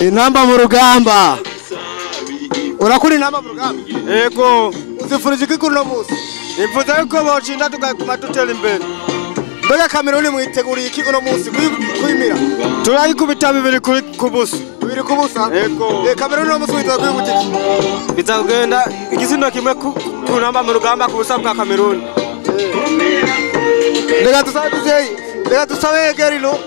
Intamba mu rugamba. Urakuri intamba mu rugamba? Yego. Uzifurije iki kuri no musi? Nifuza yuko bocinda tukaguma dutera imbere. Mbega Cameroon mwiteguriye iki uno musi kwimira? Turayikubita bibiri ku busa. Bibiri ku busa? Yego. Cameroon no musi witwa kwigutiki. Bizagenda igisindo kimwe ku ntamba mu rugamba ku busa bwa Cameroon. Reka tusabe Gerino.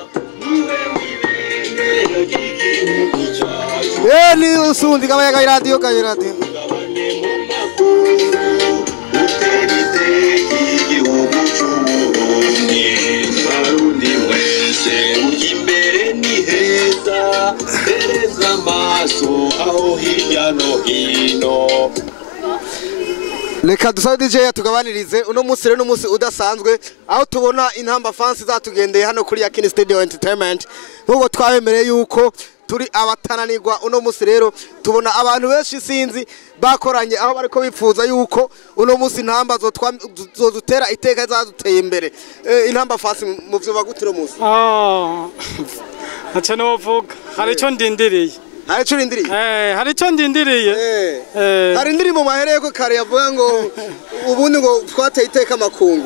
Ni usundi kama ya radio kaya radio. Reka dusabe DJ tugabanirize uno musi rero n'umusi udasanzwe aho tubona intamba fans zatugendeye hano kuri Yakini Studio Entertainment nkuko twabemereye yuko turi abatananirwa uno musi rero tubona abantu benshi sinzi bakoranye aho bariko bipfuza yuko uno musi intamba zodutera iteka zaduteye imbere intamba fans mu vyo bagutiro musi acha no vuga hari ico ndindiriye hari ico ndindiriye hari ico ndindiriye hari indirimbo mahereye ko kare yavuga ngo ubundi ngo twateye iteka amakungu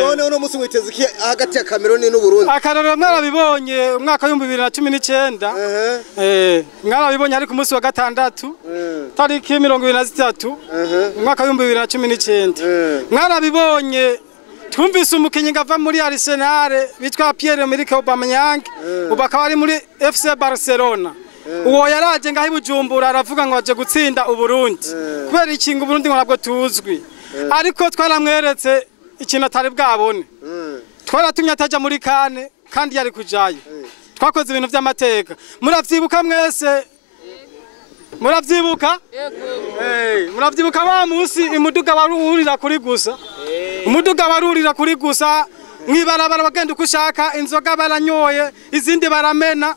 none uno musi mwiteze iki hagati ya Cameroon n'u Burundi akararo mwarabibonye umwaka wa 2019 mwarabibonye ari ku musi wa gatandatu tariki 23 umwaka wa 2019 mwarabibonye twumvise umukinyi ngava muri Arsenal bitwa Pierre-Emerick Aubameyang ubakaba ari muri FC Barcelona uwo yaraje ngaho Bujumbura aravuga ngo aje gutsinda uBurundi kubera ikinga uBurundi ngo nabwo tuzwi ariko twaramweretse ikintu atari bwabone twaratumye ataja muri kane kandi yari kujayo twakoze ibintu by'amateka muravyibuka mwese muravyibuka muravyibuka wa musi imuduga warurira kuri gusa umuduga warurira kuri gusa mwibarabara bagenda kushaka inzoga baranyoye izindi baramena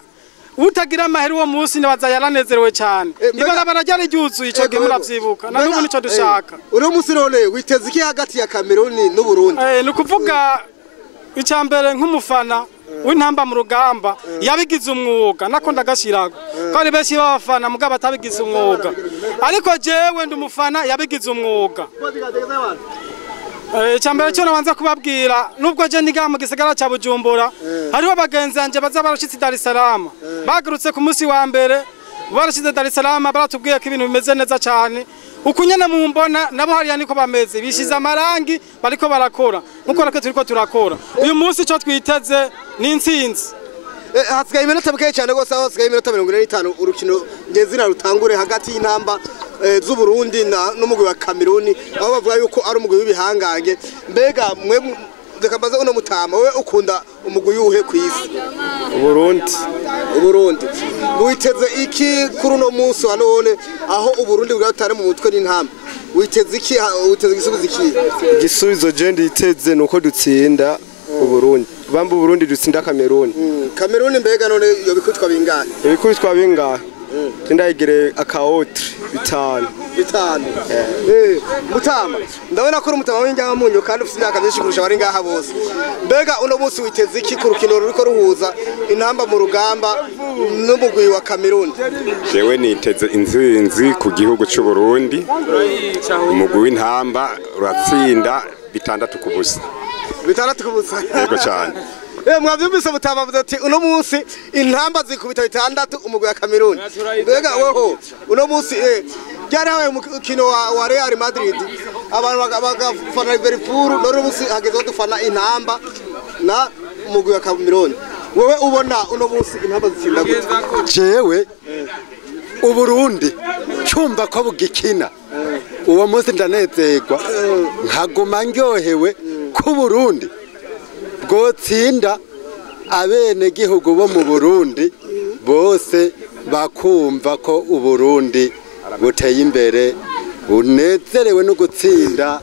utagira amahera uwo musi nibaza yaranezerewe cyane ibarabara ryari ryuzuye ico gihe muravyibuka na n'ubu nico dushaka uno musi none witeze iki hagati ya Cameroon n'u Burundi nukuvuga icambere nk'umufana w'intamba mu rugamba yabigize umwuga nako ndagashirago kandi beshi babafana mugaba atabigize umwuga ariko jewe ndi umufana yabigize umwuga Chambere cyo nabanza kubabwira nubwo je niga mu gisagara ca Bujumbura hariho bagenzi anje baza barashitse Dar es Salaam bagarutse ku musi wa mbere barashitse Dar es Salaam baratubwiye ko ibintu bimeze neza cyane ukunyana mu mbona nabo hariya niko bameze bishiza amarangi bariko barakora nkuko rake turiko turakora uyu musi cyo twiteze ni intsinzi hasigaye iminota bike cyane gose aho hasigaye iminota 45 urukino ngezina rutangure hagati y'intamba z'u Burundi n'umugwi wa Cameroon aho bavuga yuko ari umugwi w'ibihangange mbega mwe dekabaza uno mutama we ukunda umugwi yuhe kwisi Uburundi witeze iki kuri uno munsi wa none aho Uburundi bwatare mu mutwe n'intamba witeze iki witeze igisubizo iki igisubizo je nditeze nuko dutsinda Uburundi bamba Uburundi dutsinda Cameroon Cameroon mbega none yo bikutwa bingahe tindayigire akaotre bitanu mutama ndabona ko umutama w'injya munyo kandi ufite imyaka myinshi kurusha bari ngaha bose mbega uno munsi witeze iki ku rukino ruriko ruhuza intamba mu rugamba n'umugwi wa Cameroon jewe niteze inzinzi ku gihugu cy'u Burundi umugwi w'intamba uratsinda 6 ku busa yego cyane mwavyumvise mutama avuze ati uno munsi intamba zikubita 6 umugwi wa Cameroon mbega woho uno munsi byari hawe umukino wa Real Madrid abantu bagafana Liverpool none munsi hageze dufana intamba na umugwi wa Cameroon wowe ubona uno munsi intamba zitsinda gute jewe Uburundi cyumva ko bugikina uwo munsi ndanezerwa nkaguma ndyohewe ku Burundi bwotsinda abene gihugu bo mu Burundi bose bakumva ko Uburundi buteye imbere bunezerewe no gutsinda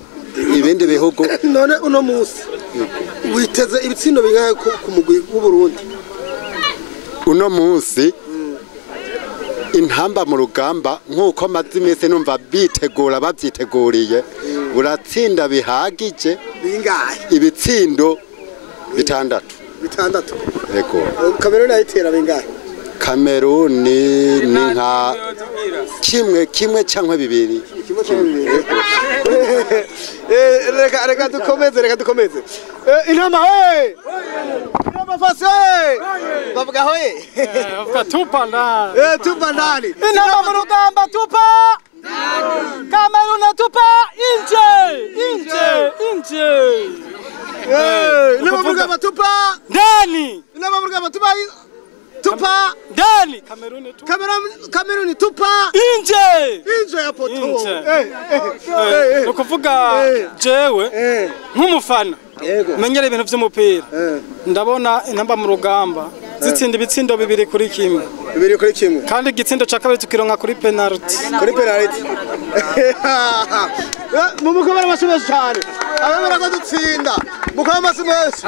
ibindi bihugu none uno munsi witeze ibitsindo bingahe ku mugwi w'u Burundi uno munsi intamba mu rugamba nkuko mazimese numva bitegura bavyiteguriye buratsinda bihagije bingahe ibitsindo 6 6 yego Cameroon ayitera bingahe Kameruni ni nka kimwe cyangwa bibiri. Reka dukomeze. Intama we! Intama fasi we! Bavuga hoye. Bavuga tupa ndani. Tupa ndani. Intama mu rugamba tupa. Kameruni tupa inje. Intama mu rugamba tupa ndani. Intama mu rugamba tupa ndani. Kameruni tupa inje ya poto. Nukuvuga jewe nk'umufana menyera ibintu by'umupira ndabona intamba mu rugamba zitsinda ibitsindo 2-1 kandi igitsindo cya kabiri tukironka kuri penalty mu mukobera amashyi cyane abemera ko dutsinda mukoma amashyi mwese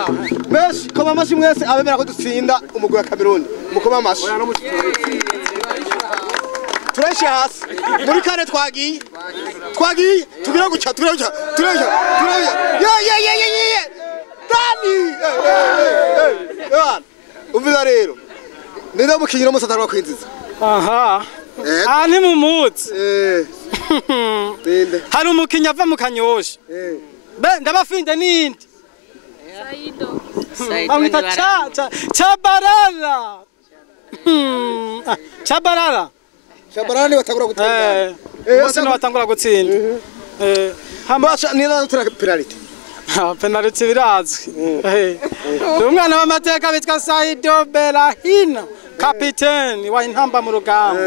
koma amashyi mwese abemera ko dutsinda umugwi wa Kameruni mukoma amashyi tureshe hasi muri kane twagiye tugira guca Dani umvira rero nenda mukinyira umusatara wa kwinziza aha ani mu mutsi hari umukinya ava mu kanyosha ndabafinde nindi Saido Chabarara ni batangura gutsinda bose batangura gutsinda hambasha nina tura penalty penalty birazwi umwana w'amateka bitwa Saido Berahino kapiteni wa intamba mu rugamba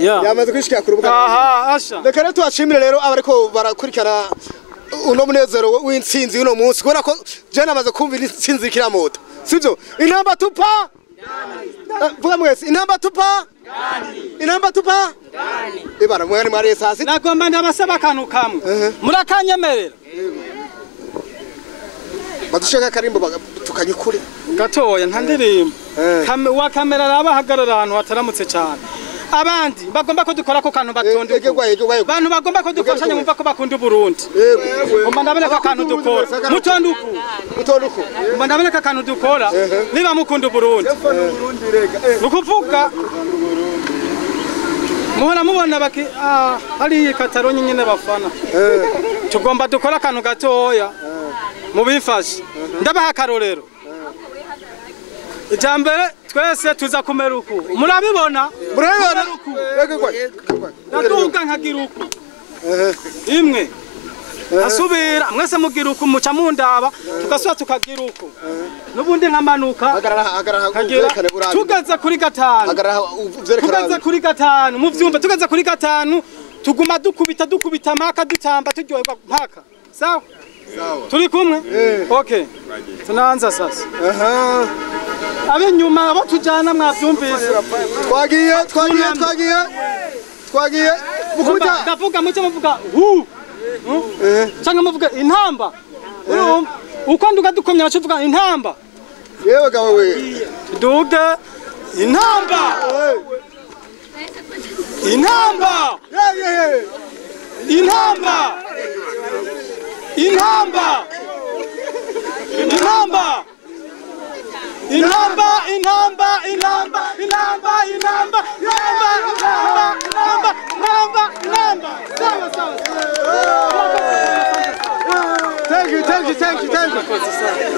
yamaze kwishikira ku rubuga asha reka rero twashimire rero abariko barakurikira uno munezero w'intsinzi uno munsi kubera ko je namaze kumva intsinzi kiramoto sivyo intamba tupa vuga mwese intamba tupa ibara mwene mwari sasi nagomba ndabasaba akantu kamwe murakanyemerera badushaka karimbo tukanyukure gatoya nta ndirimbo wa kamera arabahagarara ahantu hataramutse cyane abandi bagomba ko dukora ko kantu batonde bantu bagomba ko dufashanya mumva ko bakunda Burundi umba ndabona ko kantu dukora mutonduku umba ndabona ko kantu dukora niba mukunda Burundi nukuvuga muhora mubona baki hari Katalonye nyine bafana tugomba dukora kantu gatoya mubifashe ndabaha karorero ijambere twese tuza kumeruku murabibona ndaduga nkagiruku imwe asubira mwese mugiruku muca mundaba tugasubira tukagiruku nubundi nkamanuka tugeze kuri gatanu mu vyumba tugeze kuri gatanu tuguma dukubita mpaka dutamba turyoherwa mpaka sawa turi kumwe okay tunaanza sasa abinyuma abo tujana mwavyumvise twagiye mukubita ndavuga muce muvuga cyangwa muvuga intamba uko nduga dukomye bacu tuvuga intamba yewe gawe we duga intamba Thank you.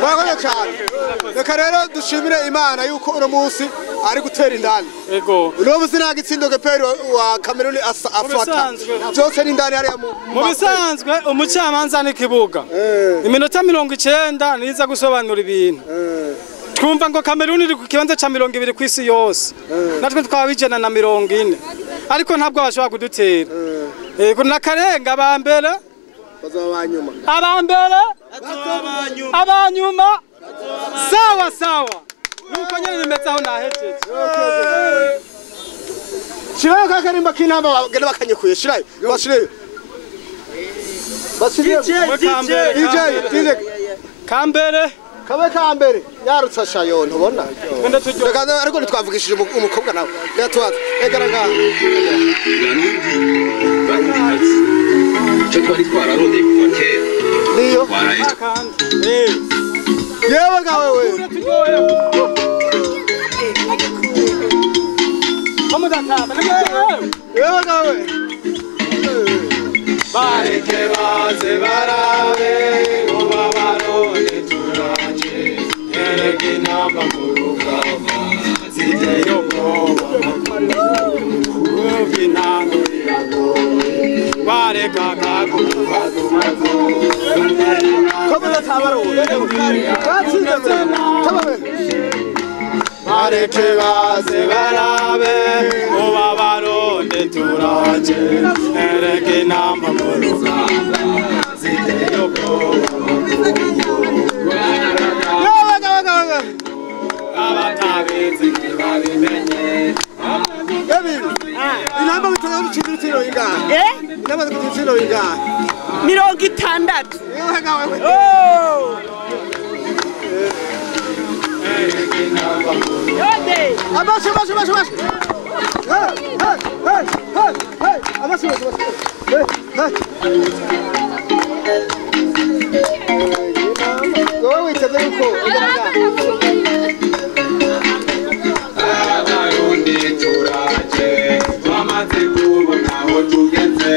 Mwakoze cyane. Reka rero dushimire Imana yuko uno munsi ari gutera indani. Yego. Uno munsi nta gitsindo geperi wa Kameruni afata. Byose ni indani hariya mu bisanzwe umucamanza ni kibuga. Iminota 90 niza gusobanura ibintu. Twumva ngo Kameruni iri ku kibanza ca 200 kwisi yose. Natwe twabijana na 40. Ariko ntabwo bashobora kudutera. Yego nakarenga abambere abanyuma sawa nuko nyene bimeze aho nahejeje shirayo kakarimba kinamba bagenda bakanyekuye shirayo bashirayo DJ kambere yarutsa shayo ntubona reka ariko ntitwavugishije umukobwa nawe yatwaza egaranga cyo twari twararode kuva kera niyo yewe gawe we bareke baze barabe uba baronde turaje ereke inamba mu rugamba ziteyo ubwoba intango iragoye bareka kagumagumago bareke baze barabe uba baronde turaje ereke inamba mu rugamba ziteyo ubwoba abatabizi ntibabimenye inamba bitanga n'ikiciro ingahe inamba z'ikiciro ingahe 60 Abaixo. Abaixo. Go with the vehicle. abarundi turaje twamaze kubona aho tugeze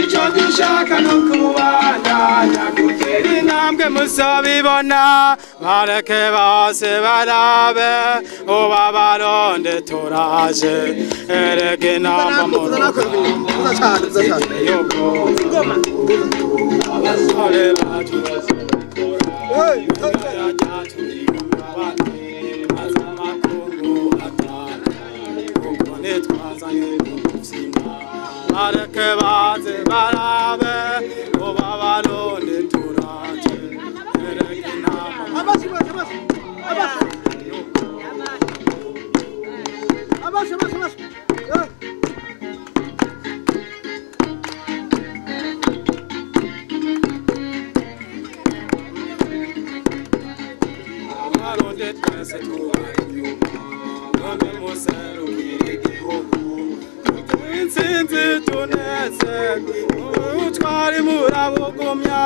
icyo dushaka no kubandanya gutera intambwe muzabibona bareke bose barabe uba baronde turaje ereke inamba mu rugamba abasore bacu bareke baze barabe uba baronde turaje ereke inamba baronde twese none muserukire igihugu intsinzi tuneze utwari murabugumya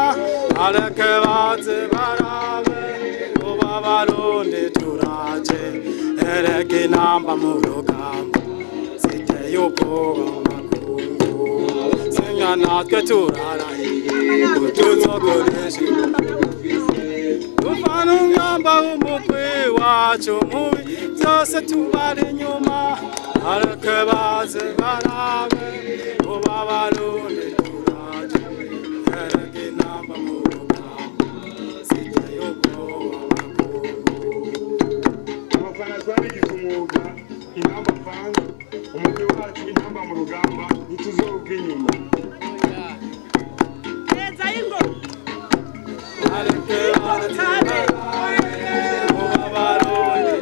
bareke baze barabe uba baronde turaje ereke inamba mu rugamba ziteye ubwoba makungu sinya natwe turarahiye tuzokoresha tuvana umwamba w'umugwi wacu mubi byose tubari inyuma bareke baze barabe uba baronde turaje ereke inamba mu rugamba ziteye ubwoba abafana twabigize umwuga inamba fans umugwi wacu intamba mu rugamba ntituzobwa inyuma bareke baze barabe uba baronde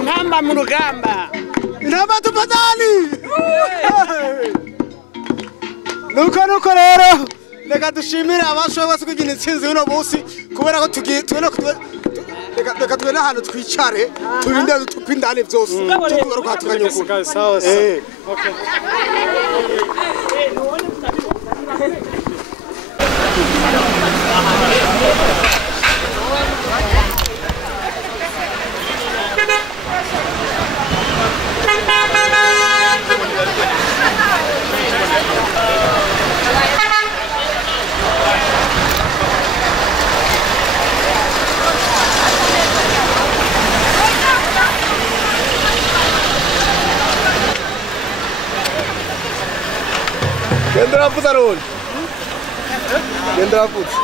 intamba mu rugamba inamba tupatani nuko rero reka dushimire abashoboye bose kugira intsinzi uno munsi kubera ko tugiye reka tube n'ahantu twicare turinde dutupe indani byose tugaruka tukanyukura Gendera puta rol. Gendera puta.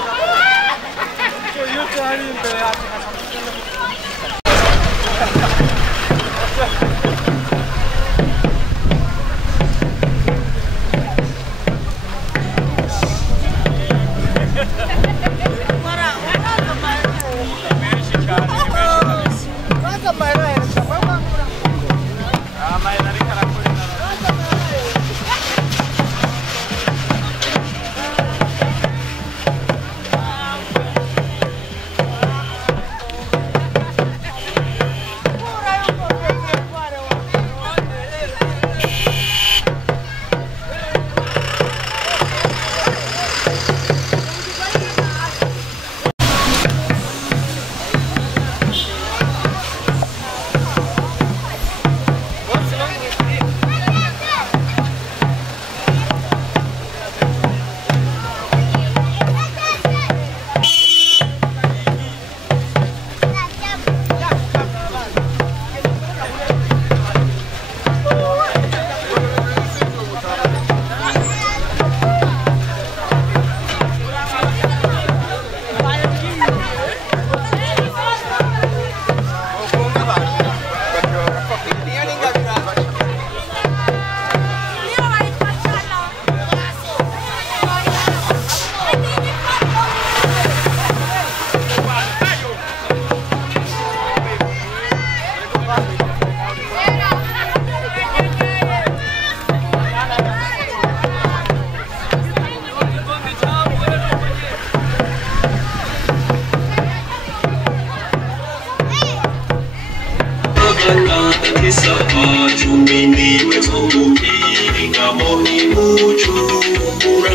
uminiwe z'umuhinga mo imucungura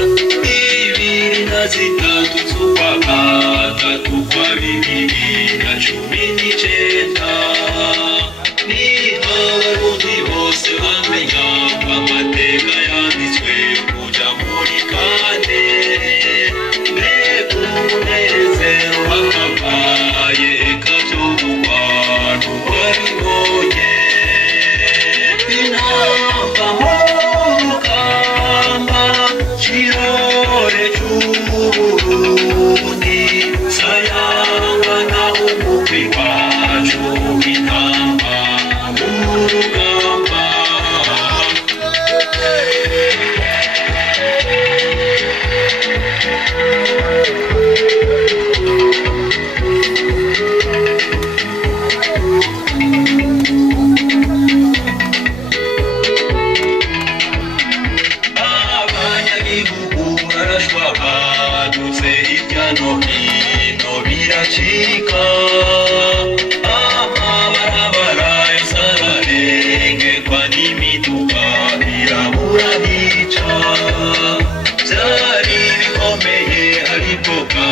ibiri na zitatu z'ukwa gatatu kwa 2019 niho abarundi bose bamenya amateka yanditswe kuja muri kane mbega umunezero wakabaye kazobugwano waribonye inamba mu rugamba kirore c'uburundi sayangana umugwi wacu intamba mu rugamba abanyagihugu barashwabadutse hirya no hino biracika amabarabara yose ararengerwa n'imiduga irabura hica byari bikomeye ariko bwa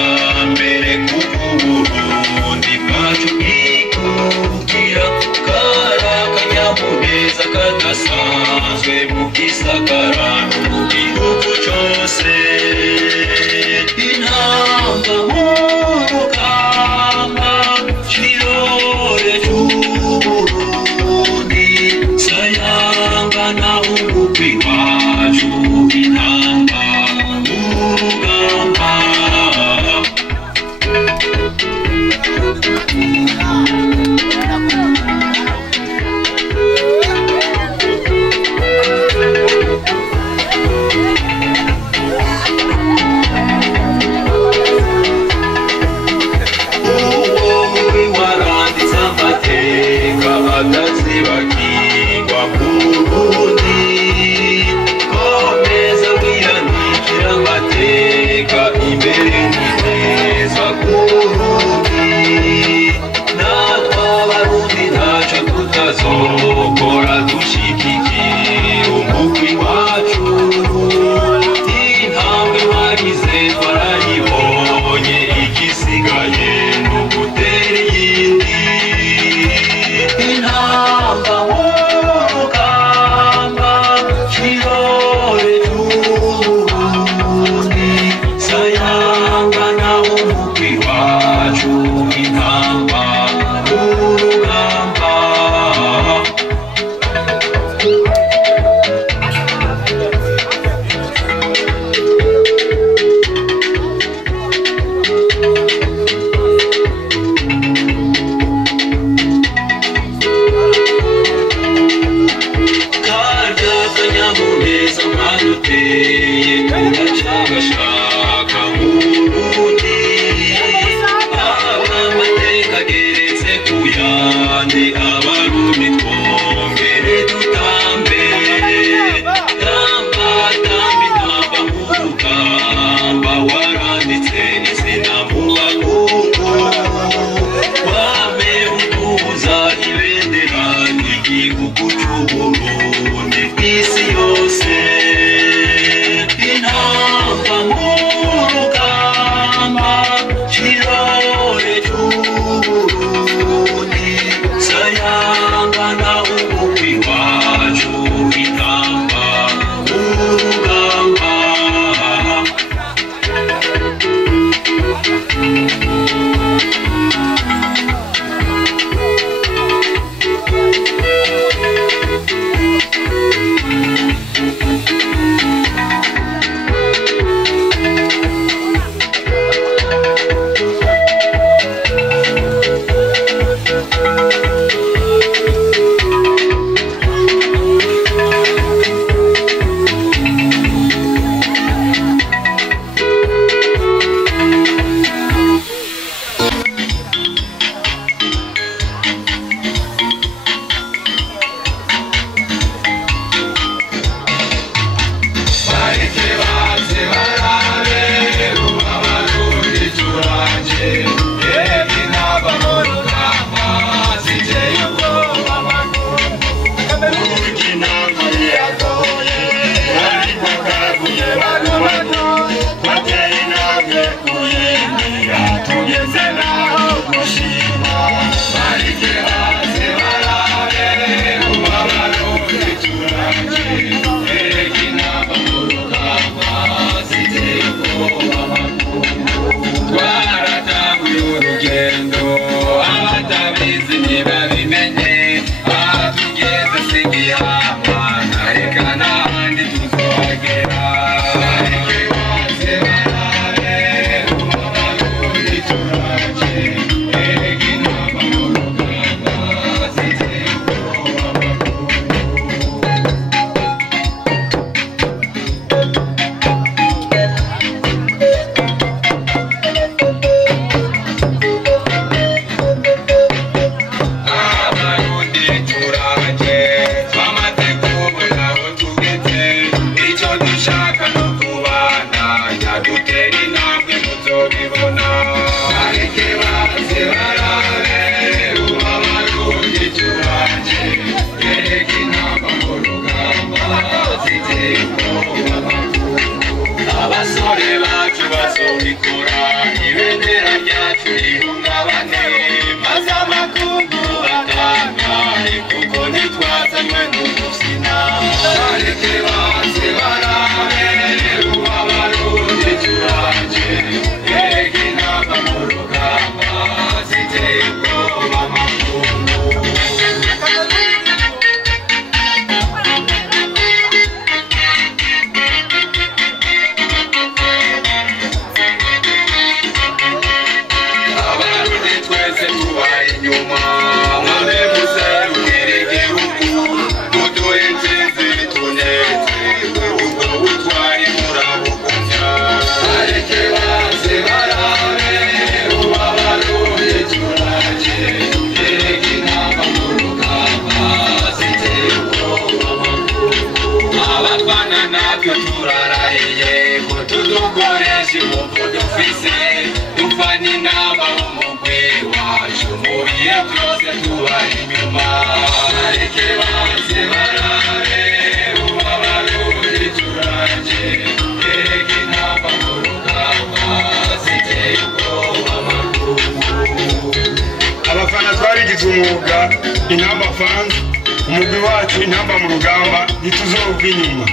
mbere kuko Uburundi bwacu bwikukira kari akanyamuneza kadasanzwe mu gisagara no mu gihugu cyose intamba mu rugamba kirore c'Uburundi sayangana umugwi wacu intamba mu rugamba atazibagirwa Burundi komeza wiyanikira amateka imbere neza Burundi natwe abarundi ntaco tutazokora dushigikiye umugwi wacu intambwe mwagize twarayibonye igisigaye n'ugutera iyindi intamba mu rugamba kirore c'Uburundi sayangana umugwi wacu intamba mu rugamba kanyamuneza mwaduteye turacagashaka mu Burundi amateka ageretse ku yandi abarundi twongere dutambe tamba intamba mu rugamba waranditse n'izina mu bakungu wame utuza ibendera ry'igihugu c'Uburundi kw'isi yose intamba mu rugamba kirore c'Uburundi sayangana umugwi wacu intamba mu rugamba abafana twarigize umwuga intamba fans umugwi wacu intamba mu rugamba ntituzova inyuma